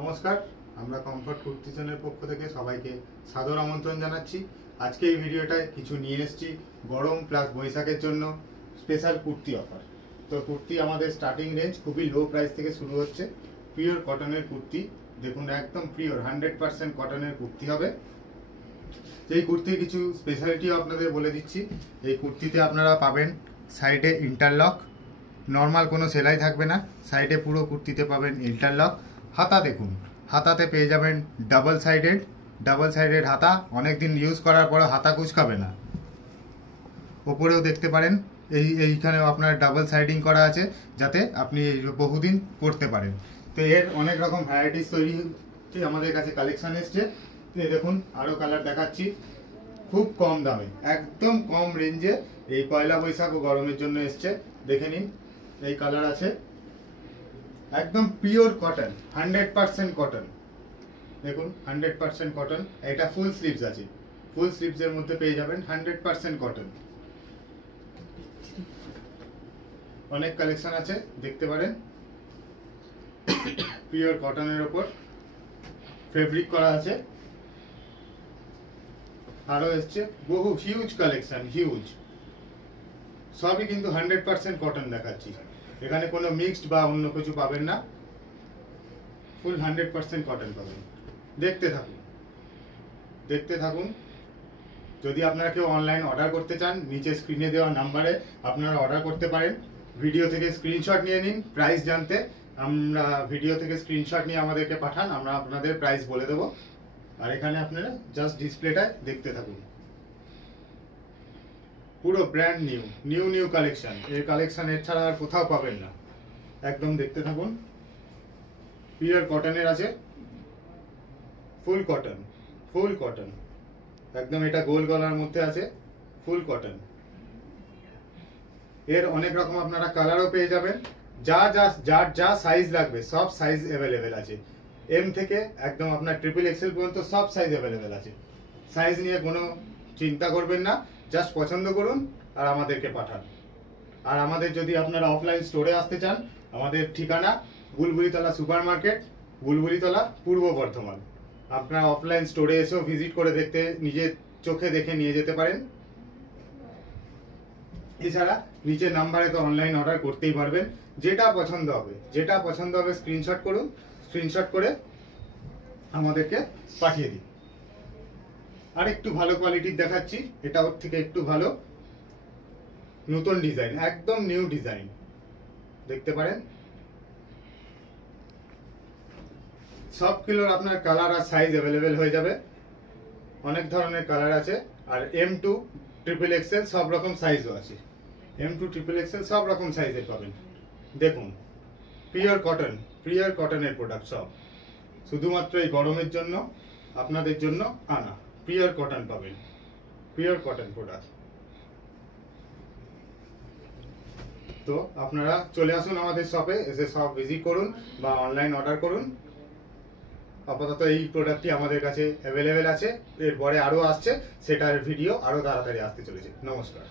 নমস্কার, আমরা কমফর্ট কুর্তিজনের পক্ষ থেকে সবাইকে সাদর আমন্ত্রণ জানাচ্ছি। আজকে এই ভিডিওটায় কিছু নিয়ে এসেছি গরম প্লাস বৈশাখের জন্য স্পেশাল কুর্তি অফার। তো কুর্তি আমাদের স্টার্টিং রেঞ্জ খুবই লো প্রাইস থেকে শুরু হচ্ছে। পিওর কটনের কুর্তি, দেখুন একদম পিওর 100% কটনের কুর্তি হবে। এই কুর্তির কিছু স্পেশালিটিও আপনাদের বলে দিচ্ছি। এই কুর্তিতে আপনারা পাবেন সাইডে ইন্টারলক, নর্মাল কোনো সেলাই থাকবে না, সাইডে পুরো কুর্তিতে পাবেন ইন্টারলক। হাতা দেখুন, হাতাতে পেয়ে যাবেন ডাবল সাইডেড হাতা, অনেক দিন ইউজ করার পরে হাতা কুচকাবে না। ওপরেও দেখতে পারেন এইখানেও আপনার ডাবল সাইডিং করা আছে, যাতে আপনি বহুদিন পরতে পারেন। তো এর অনেক রকম ভ্যারাইটিস তৈরি আমাদের কাছে কালেকশন এসছে। তো দেখুন আরও কালার দেখাচ্ছি, খুব কম দামে, একদম কম রেঞ্জে এই পয়লা বৈশাখ ও গরমের জন্য এসছে। দেখে নিন, এই কালার আছে, একদম পিওর কটন, 100% কটন। দেখুন 100% কটন। এটা ফুল স্লিভস আছে, ফুল স্লিভসের মধ্যে পেয়ে যাবেন 100% কটন। অনেক কালেকশন আছে, দেখতে পারেন। পিওর কটনের ওপর ফেব্রিক করা আছে। আরো এসছে বহু হিউজ কালেকশন, হিউজ। সবই কিন্তু 100% কটন দেখাচ্ছি, এখানে কোনো মিক্সড বা অন্য কিছু পাবেন না, ফুল 100% কটন পাবেন। দেখতে থাকুন। যদি আপনারা কেউ অনলাইন অর্ডার করতে চান, নিচে স্ক্রিনে দেওয়া নাম্বারে আপনারা অর্ডার করতে পারেন। ভিডিও থেকে স্ক্রিনশট নিয়ে নিন প্রাইস জানতে। আমরা ভিডিও থেকে স্ক্রিনশট নিয়ে আমাদেরকে পাঠান, আমরা আপনাদের প্রাইস বলে দেবো। আর এখানে আপনারা জাস্ট ডিসপ্লেটায় দেখতে থাকুন। পুরো ব্র্যান্ড নিউ কালেকশন। এই কালেকশন এর ছাড়া আর কোথাও পাবেন না। একদম দেখতে থাকুন। পিওর কটনের আছে, ফুল কটন, একদম এটা গোল গলার মধ্যে আছে, ফুল কটন। এর অনেক রকম আপনারা কালারও পেয়ে যাবেন। যা সাইজ লাগবে সব সাইজ অ্যাভেলেবেল আছে। এম থেকে একদম আপনার ট্রিপল এক্সেল পর্যন্ত সব সাইজ অ্যাভেলেবেল আছে। সাইজ নিয়ে কোনো চিন্তা করবেন না, জাস্ট পছন্দ করুন আর আমাদেরকে পাঠান। আর আমাদের যদি আপনারা অফলাইন স্টোরে আসতে চান, আমাদের ঠিকানা বুলবুলিতলা সুপার মার্কেট, বুলবুলিতলা, পূর্ব বর্ধমান। আপনারা অফলাইন স্টোরে এসেও ভিজিট করে দেখতে, নিজের চোখে দেখে নিয়ে যেতে পারেন। এছাড়া নিচের নাম্বারে তো অনলাইন অর্ডার করতেই পারবেন। যেটা পছন্দ হবে স্ক্রিনশট করুন, স্ক্রিনশট করে আমাদেরকে পাঠিয়ে দিন। আর একটু ভালো কোয়ালিটির দেখাচ্ছি, এটা ওর থেকে একটু ভালো, নতুন ডিজাইন, একদম নিউ ডিজাইন, দেখতে পারেন। সবগুলোর আপনার কালার আর সাইজ অ্যাভেলেবেল হয়ে যাবে। অনেক ধরনের কালার আছে। আর M2 ট্রিপল এক্সেল সব রকম সাইজও আছে। M2 ট্রিপল এক্সেল সব রকম সাইজের পাবেন। দেখুন পিওর কটনের প্রোডাক্ট সব, শুধুমাত্র এই গরমের জন্য আপনাদের জন্য আনা। পিওর কটন পাবেন, পিওর কটন প্রোডাক্ট। তো আপনারা চলে আসুন আমাদের শপে, এসে সব ভিজিট করুন বা অনলাইন অর্ডার করুন। আপাতত এই প্রোডাক্টটি আমাদের কাছে অ্যাভেলেবেল আছে, এরপরে আরও আসছে, সেটার ভিডিও আরও তাড়াতাড়ি আসতে চলেছে। নমস্কার।